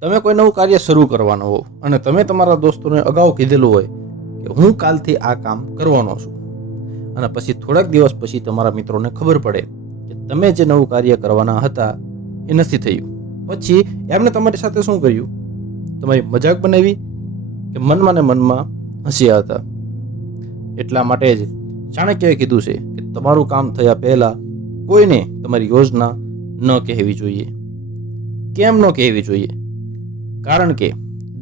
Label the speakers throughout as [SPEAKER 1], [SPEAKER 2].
[SPEAKER 1] તમે કોઈ નવું કાર્ય શરૂ કરવાનું હો અને તમે તમારા દોસ્તોને અગાઉ કીધેલું હોય કે હું કાલથી આ કામ કરવાનો છું. અને પછી થોડાક દિવસ પછી તમારા મિત્રોને ખબર પડે કે તમે જે નવું કાર્ય કરવાના હતા એ નથી થયું. પછી એમને તમારી સાથે શું કર્યું? તમારી મજાક બનાવી કે મનમાં ને મનમાં હસ્યા હતા? એટલા માટે જ ચાણક્યએ કીધું છે કે તમારું કામ થયા પહેલાં કોઈને તમારી યોજના ન કહેવી જોઈએ. કેમ ન કહેવી જોઈએ? કારણ કે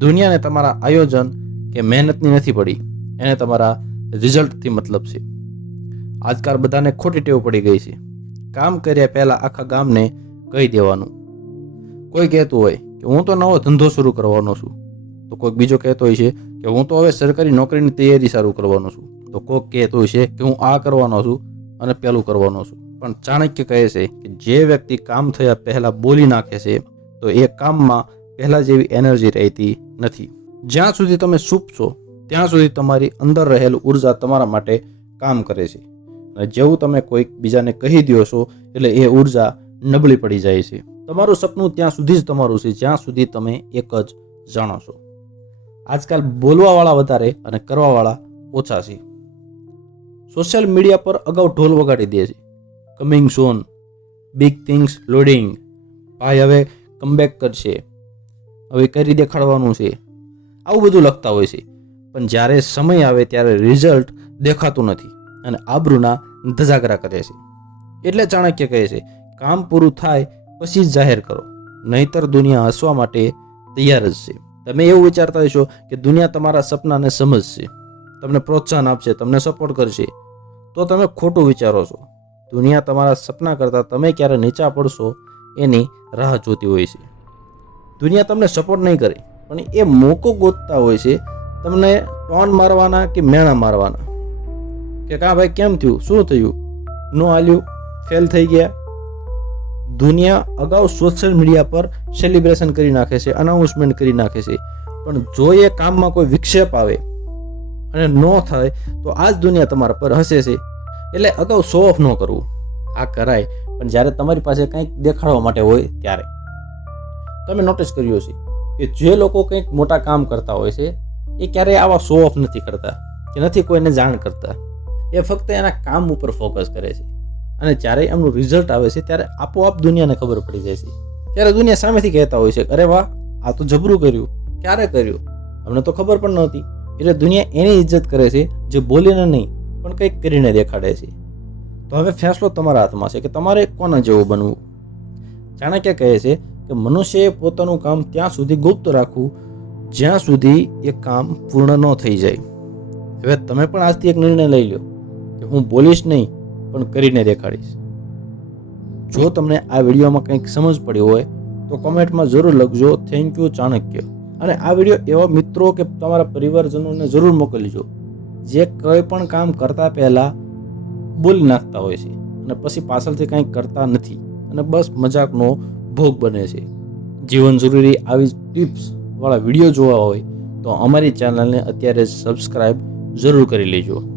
[SPEAKER 1] દુનિયાને તમારા આયોજન કે મહેનતની નથી પડી, એને તમારા રિઝલ્ટથી મતલબ છે. આજકાલ બધાને ખોટી ટેવ પડી ગઈ છે. કામ કર્યા પહેલાં આખા ગામને કહી દેવાનું. કોઈ કહેતું હોય કે હું તો નવો ધંધો શરૂ કરવાનો છું, તો કોઈક બીજો કહેતો હોય છે કે હું તો હવે સરકારી નોકરીની તૈયારી સારું કરવાનો છું, તો કોઈક કહેતો હોય છે કે હું આ કરવાનો છું અને પેલું કરવાનો છું. પણ ચાણક્ય કહે છે કે જે વ્યક્તિ કામ થયા પહેલાં બોલી નાખે છે, તો એ કામમાં પહેલાં જેવી એનર્જી રહેતી નથી. જ્યાં સુધી તમે સૂપશો ત્યાં સુધી તમારી અંદર રહેલ ઊર્જા તમારા માટે કામ કરે છે. અને જેવું તમે કોઈક બીજાને કહી દો છો, એટલે એ ઊર્જા નબળી પડી જાય છે. તમારું સપનું ત્યાં સુધી જ તમારું છે, જ્યાં સુધી તમે એક જ જાણો છો. આજકાલ બોલવાવાળા વધારે અને કરવાવાળા ઓછા છે. સોશિયલ મીડિયા પર અગાઉ ઢોલ વગાડી દે છે. Coming soon big things loading ભાઈ, હવે કમબેક કરશે. હવે કરી દેખાડવાનું છે? આવું બધું લખતા હોય છે. પણ જ્યારે સમય આવે ત્યારે રિઝલ્ટ દેખાતું નથી અને આબરૂના ધજાગરા કરે છે. એટલે ચાણક્ય કહે છે, કામ પૂરું થાય પછી જ જાહેર કરો. નહીતર દુનિયા હસવા માટે તૈયાર જ છે. તમે એવું વિચારતા હશો કે દુનિયા તમારા સપનાને સમજશે. તમને પ્રોત્સાહન આપશે, તમને સપોર્ટ કરશે. તો તમે ખોટું વિચારો છો. દુનિયા તમારા સપના કરતાં તમે ક્યારે નીચા પડશો એની રાહ જોતી હોય છે. દુનિયા તમને સપોર્ટ નહીં કરે. પણ એ મોકો ગોતતા હોય છે, તમને ટોન મારવાના કે મેણા મારવાના? કે કા ભાઈ કેમ થયું? શું થયું? નો હાલ્યું? ફેલ થઈ ગયા? દુનિયા અગાઉ સોશિયલ મીડિયા પર સેલિબ્રેશન કરી નાખે છે અનાઉન્સમેન્ટ કરી નાખે છે. પણ જો એ કામમાં કોઈ વિક્ષેપ આવે અને ન થાય, તો આ જ દુનિયા તમારા પર હસે છે. એટલે અગાઉ શો ઓફ ન કરવું. આ કરાય. પણ જ્યારે તમારી પાસે કંઈક દેખાડવા માટે હોય, ત્યારે. તમે નોટિસ કર્યું છે કે જે લોકો કંઈક મોટા કામ કરતા હોય છે, એ ક્યારેય આવા શો ઓફ નથી કરતા, કે નથી કોઈને જાણ કરતા. એ ફક્ત એના કામ ઉપર ફોકસ કરે છે. અને જ્યારે એમનું રિઝલ્ટ આવે છે, ત્યારે આપોઆપ દુનિયાને ખબર પડી જાય છે. ત્યારે દુનિયા સામેથી કહેતા હોય છે અરે વાહ, આ તો જબરું કર્યું. ક્યારે કર્યું? અમને તો ખબર પણ નહોતી. એટલે દુનિયા એની ઇજ્જત કરે છે, જે બોલીને નહીં, પણ કંઈક કરીને દેખાડે છે. તો હવે ફેંસલો તમારા હાથમાં છે કે તમારે કોના જેવું બનવું? ચાણક્ય કહે છે કે મનુષ્યએ પોતાનું કામ ત્યાં સુધી ગુપ્ત રાખવું, જ્યાં સુધી એ કામ પૂર્ણ ન થઈ જાય. હવે તમે પણ આજથી એક નિર્ણય લઈ લો કે હું બોલીશ નહીં, પણ કરીને દેખાડીશ. જો તમને આ વિડીયોમાં કંઈક સમજ પડી હોય, તો કોમેન્ટમાં જરૂર લખજો થેન્ક યુ ચાણક્ય. અને આ વીડિયો એવા મિત્રો કે તમારા પરિવારજનોને જરૂર મોકલજો જે કંઈ પણ કામ કરતા પહેલાં બોલી નાખતા હોય છે અને પછી પાછળથી કંઈક કરતા નથી. અને બસ મજાકનો ભોગ બને છે. જીવન જરૂરી આવી ટિપ્સ વાળા વીડિયો જોવા હોય તો અમારી ચેનલને અત્યારે સબસ્ક્રાઈબ જરૂર કરી લેજો.